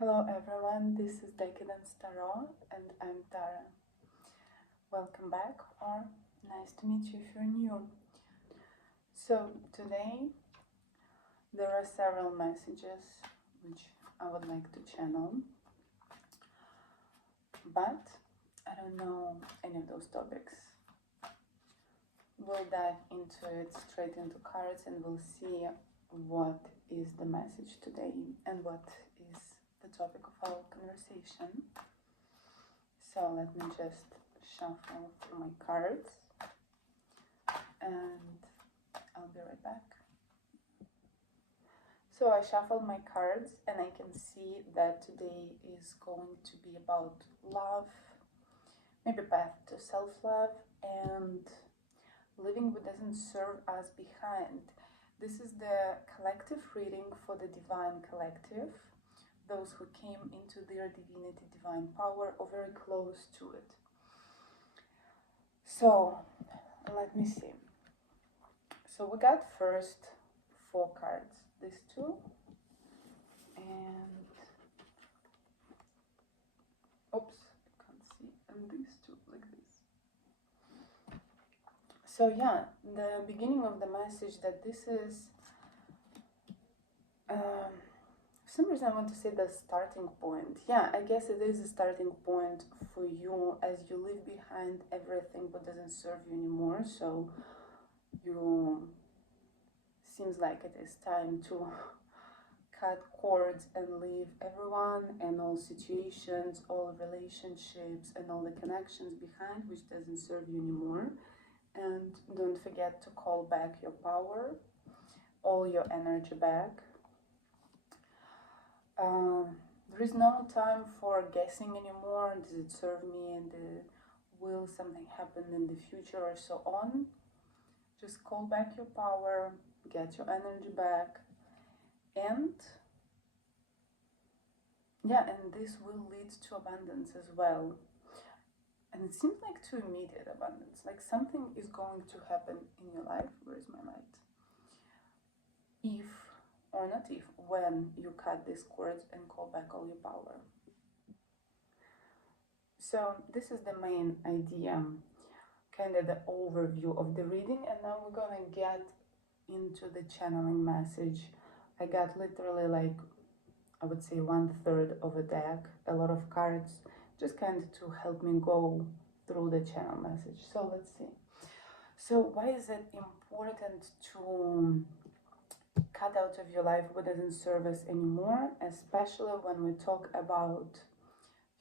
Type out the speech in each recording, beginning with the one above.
Hello everyone, this is Decadence Tarot and I'm Tara. Welcome back, or nice to meet you if you're new. So today there are several messages which I would like to channel, but I don't know any of those topics. We'll dive into it straight into cards and we'll see what is the message today and what is the topic of our conversation. So let me just shuffle through my cards and I'll be right back. So I shuffled my cards and I can see that today is going to be about love, maybe path to self-love and living what doesn't serve us behind. This is the collective reading for the Divine Collective, those who came into their divinity, divine power, or very close to it. So let me see. So we got first 4 cards, these 2, and oops, I can't see, and these 2 like this. So yeah, the beginning of the message that this is for some reason I want to say the starting point. Yeah, I guess it is a starting point for you as you leave behind everything that doesn't serve you anymore. So you seems like it is time to cut cords and leave everyone and all situations, all relationships and all the connections behind which doesn't serve you anymore. And don't forget to call back your power, all your energy back. There is no time for guessing anymore. Does it serve me, and will something happen in the future, or so on? Just call back your power, get your energy back, and yeah, and this will lead to abundance as well. And it seems like too immediate abundance, like something is going to happen in your life. Where is my light? If or not if, when you cut these cords and call back all your power. So this is the main idea, kind of the overview of the reading, and now we're gonna get into the channeling message. I got literally like, I would say 1/3 of a deck, a lot of cards, just kind of to help me go through the channel message. So let's see. So why is it important to cut out of your life what doesn't serve us anymore, especially when we talk about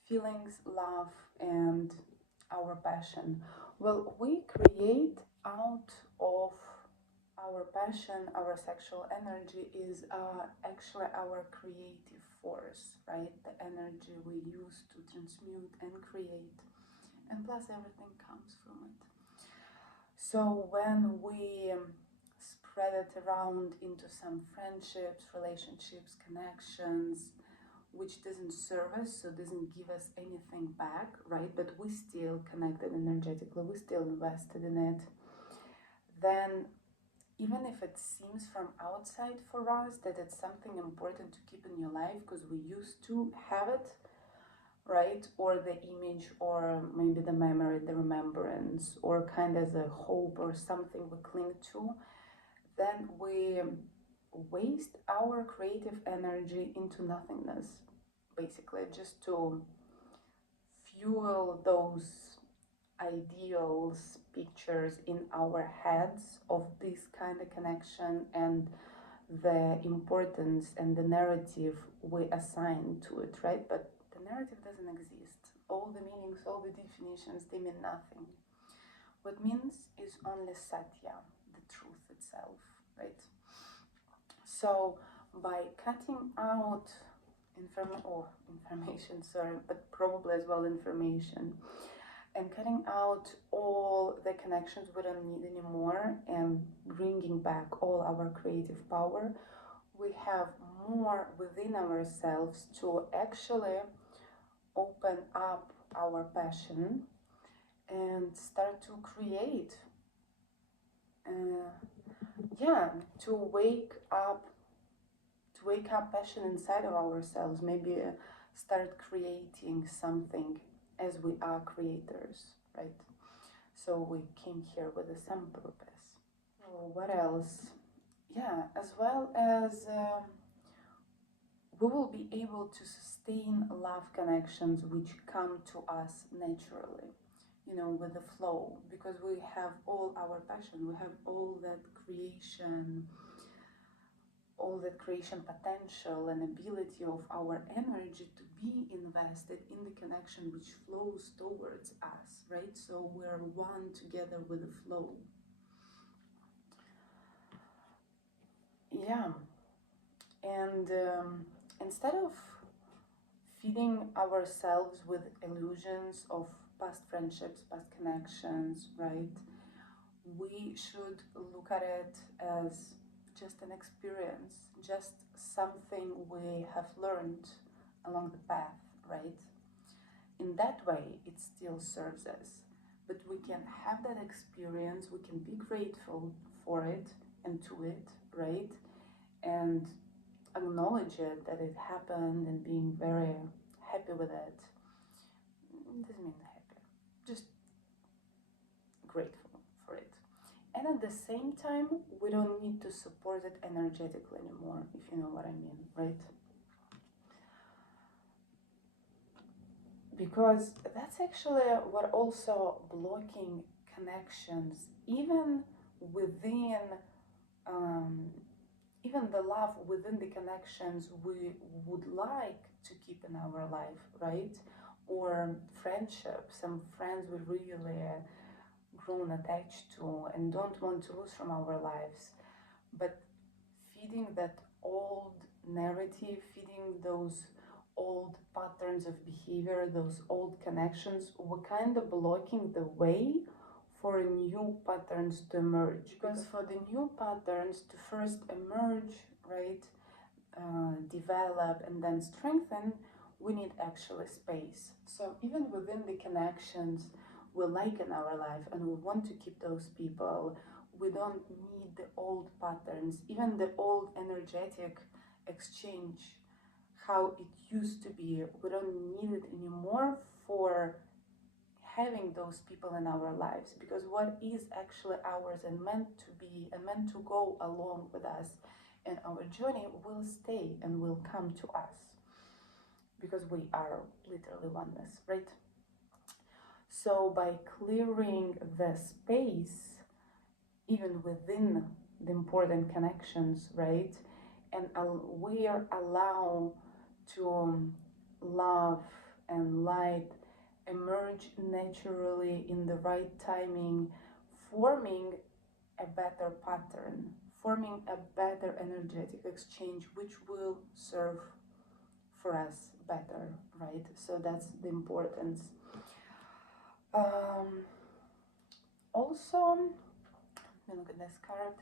feelings, love, and our passion? Well, we create out of our passion, our sexual energy is actually our creative force, right? The energy we use to transmute and create, and plus everything comes from it. So when we spread it around into some friendships, relationships, connections, which doesn't serve us, so doesn't give us anything back, right? But we still connected energetically, we still invested in it. Then even if it seems from outside for us that it's something important to keep in your life because we used to have it, right? Or the image, or maybe the memory, the remembrance, or kind of a hope or something we cling to, then we waste our creative energy into nothingness, basically, just to fuel those ideals, pictures in our heads of this kind of connection and the importance and the narrative we assign to it, right? But the narrative doesn't exist. All the meanings, all the definitions, they mean nothing. What means is only Satya, the truth itself, right? So by cutting out information, sorry, but probably as well information, and cutting out all the connections we don't need anymore and bringing back all our creative power, we have more within ourselves to actually open up our passion and start to create. To wake wake up passion inside of ourselves, maybe start creating something, as we are creators, right? So we came here with the same purpose. So what else? Yeah, as well as we will be able to sustain love connections which come to us naturally, you know, with the flow, because we have all our passion, we have all that creation potential and ability of our energy to be invested in the connection which flows towards us, right? So we're one together with the flow. Yeah, and instead of feeding ourselves with illusions of past friendships, past connections, right? We should look at it as just an experience, just something we have learned along the path, right? In that way, it still serves us. But we can have that experience, we can be grateful for it and to it, right? And acknowledge it, that it happened, and being very happy with it. It doesn't mean happy, just grateful for it. And at the same time, we don't need to support it energetically anymore, if you know what I mean, right? Because that's actually what also blocking connections, even within even the love within the connections we would like to keep in our life, right? Or friendship, some friends we really grown attached to and don't want to lose from our lives, but feeding that old narrative, feeding those old patterns of behavior, those old connections, we're kind of blocking the way for new patterns to emerge. Because for the new patterns to first emerge, right, develop and then strengthen, we need actually space. So even within the connections we like in our life and we want to keep those people, we don't need the old patterns, even the old energetic exchange, how it used to be. We don't need it anymore for having those people in our lives, because what is actually ours and meant to be and meant to go along with us and our journey will stay and will come to us, because we are literally oneness, right? So by clearing the space even within the important connections, right, and we are allowed to love and light emerge naturally in the right timing, forming a better pattern, forming a better energetic exchange which will serve for us better, right? So that's the importance. Also, let me look at this card.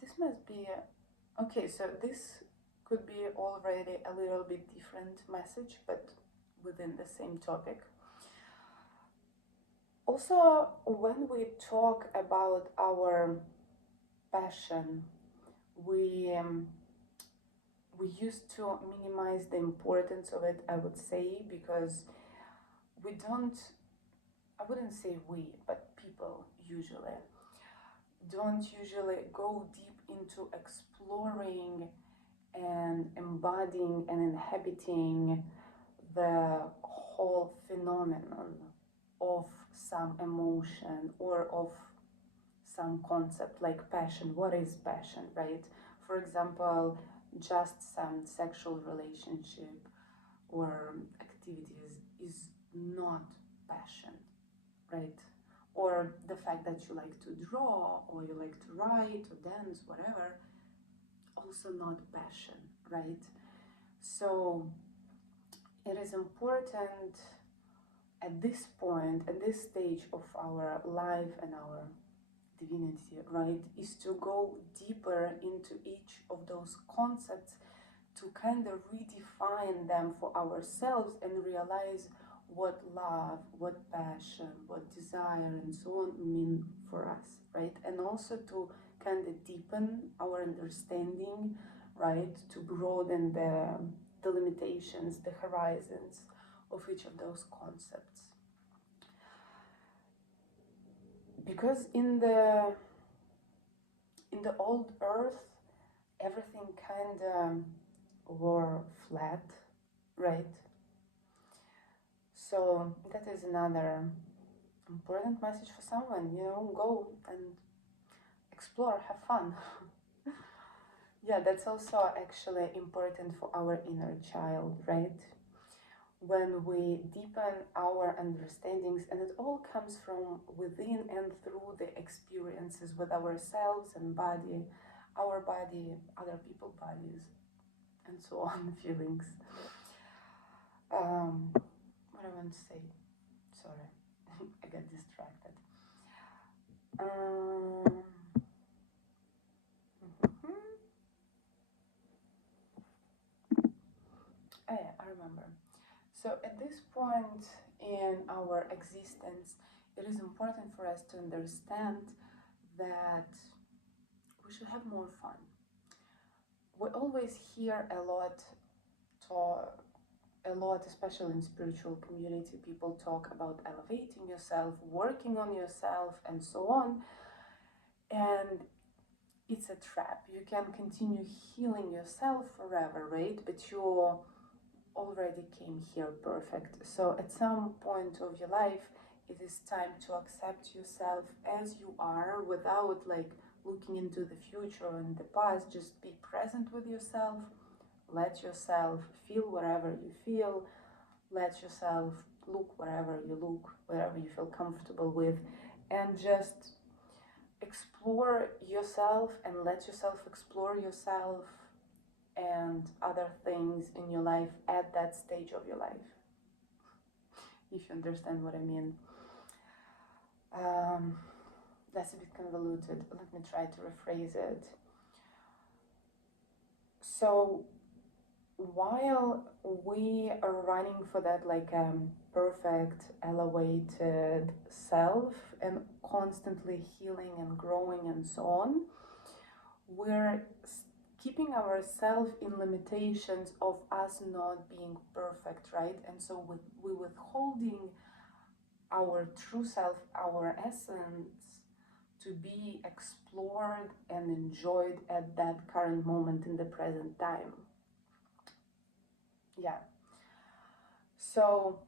This must be okay, so this could be already a little bit different message, but within the same topic. Also, when we talk about our passion, we used to minimize the importance of it, I would say, because we don't, I wouldn't say we, but people usually don't usually go deep into exploring and embodying and inhabiting the whole phenomenon of some emotion or of some concept like passion. What is passion, right? For example, just some sexual relationship or activities is not passion, right? Or the fact that you like to draw or you like to write or dance, whatever, also not passion, right? So it is important at this point, at this stage of our life and our divinity, right, is to go deeper into each of those concepts, to kind of redefine them for ourselves and realize what love, what passion, what desire, and so on mean for us, right? And also to kind of deepen our understanding, right? To broaden the limitations, the horizons of each of those concepts. Because in the old earth, everything kind of were flat, right? So that is another important message for someone, go and explore, have fun. Yeah, that's also actually important for our inner child, right? When we deepen our understandings, and it all comes from within and through the experiences with ourselves and body, our body, other people's bodies, and so on, feelings. What I want to say, sorry, I got distracted. Um, Oh yeah, I remember. So at this point in our existence, it is important for us to understand that we should have more fun. We always hear especially in spiritual community, people talk about elevating yourself, working on yourself, and so on. And it's a trap. You can continue healing yourself forever, right? But you already came here perfect. So at some point of your life, it is time to accept yourself as you are without like looking into the future and the past. Just be present with yourself. Let yourself feel whatever you feel. Let yourself look wherever you look, wherever you feel comfortable with, and just explore yourself and let yourself explore yourself and other things in your life at that stage of your life, if you understand what I mean. That's a bit convoluted. Let me try to rephrase it. So while we are running for that perfect elevated self and constantly healing and growing and so on, we're keeping ourselves in limitations of us not being perfect, right? And so we withholding our true self, our essence, to be explored and enjoyed at that current moment in the present time. Yeah. So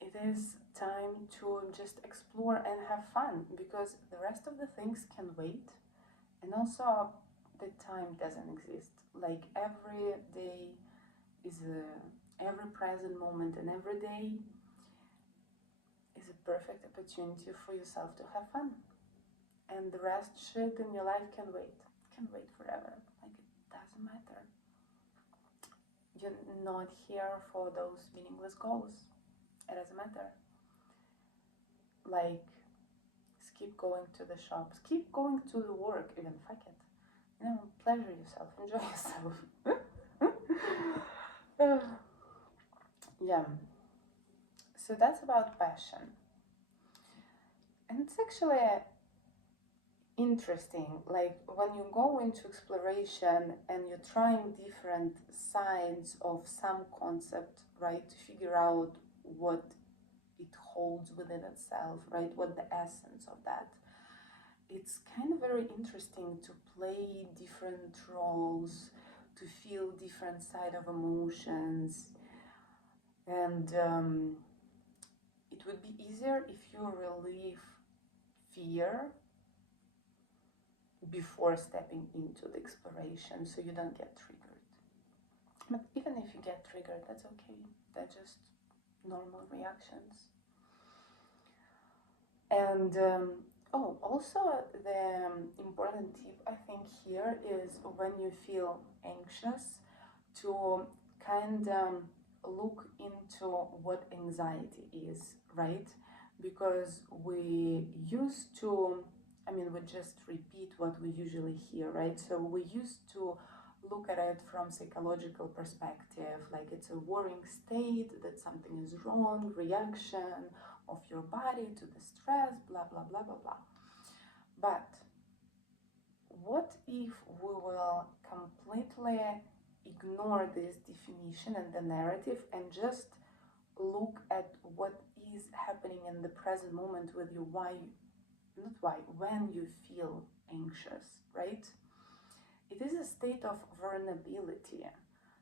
it is time to just explore and have fun, because the rest of the things can wait. And also, the time doesn't exist. Like every day is every present moment, and every day is a perfect opportunity for yourself to have fun. And the rest shit in your life can wait. Can wait forever. Like it doesn't matter. You're not here for those meaningless goals. It doesn't matter. Like, keep going to the shops, keep going to the work, even fuck it. Pleasure yourself, enjoy yourself. Yeah. So that's about passion. And it's actually interesting, like when you go into exploration and you're trying different sides of some concept, right, to figure out what it holds within itself, right, what the essence of that. It's kind of very interesting to play different roles, to feel different side of emotions, and it would be easier if you relieve fear before stepping into the exploration, so you don't get triggered. But even if you get triggered, that's okay. They're just normal reactions. And also the important tip I think here is when you feel anxious to kind of look into what anxiety is, right? Because we used to, we just repeat what we usually hear, right? So we used to look at it from psychological perspective, like it's a worrying state, that something is wrong, reaction of your body to the stress, blah, blah, blah, blah, blah. But what if we will completely ignore this definition and the narrative and just look at what is happening in the present moment with you, when you feel anxious, right? It is a state of vulnerability.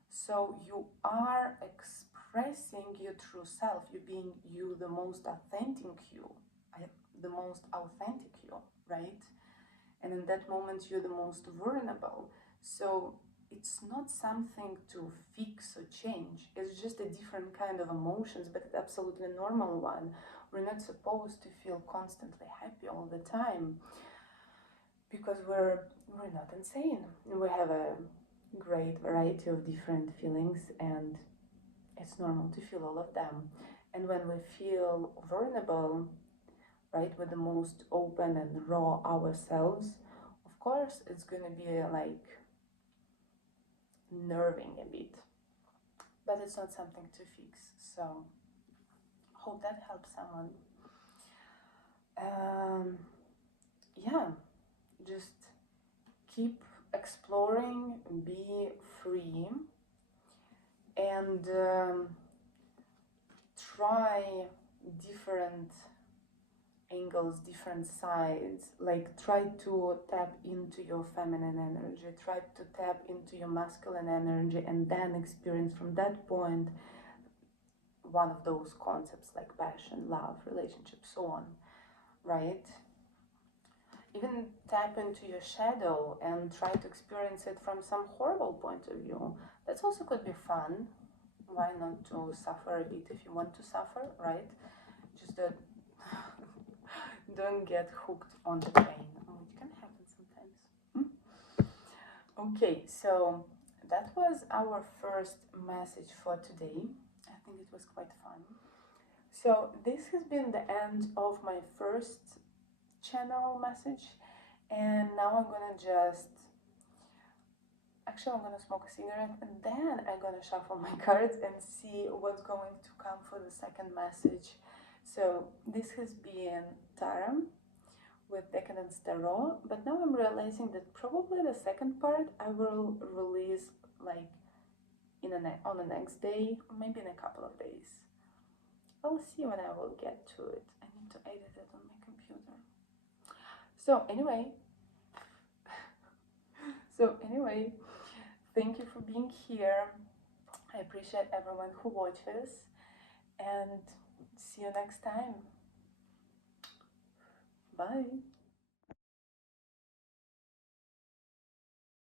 So you are expressing your true self, you being you, the most authentic you, right? And in that moment, you're the most vulnerable. So it's not something to fix or change. It's just a different kind of emotions, but it's absolutely normal one. We're not supposed to feel constantly happy all the time, because we're not insane. We have a great variety of different feelings, and it's normal to feel all of them. And when we feel vulnerable, right, with the most open and raw ourselves, of course it's gonna be like nerving a bit, but it's not something to fix. So hope that helps someone. Yeah, just keep exploring, be free, and try different angles, different sides. Like, try to tap into your feminine energy, try to tap into your masculine energy, and then experience from that point one of those concepts like passion, love, relationship, so on, right? Even tap into your shadow and try to experience it from some horrible point of view. That also could be fun. Why not to suffer a bit if you want to suffer, right? Just don't get hooked on the pain, which can happen sometimes. Okay, so that was our first message for today. I think it was quite fun. So this has been the end of my first channel message, and now I'm gonna smoke a cigarette, and then I'm gonna shuffle my cards and see what's going to come for the second message. So this has been Tara with Decadence Tarot, but now I'm realizing that probably the second part I will release like on the next day, or maybe in a couple of days. I'll see when I will get to it. I need to edit it on my computer. So anyway, thank you for being here. I appreciate everyone who watches, and see you next time. Bye.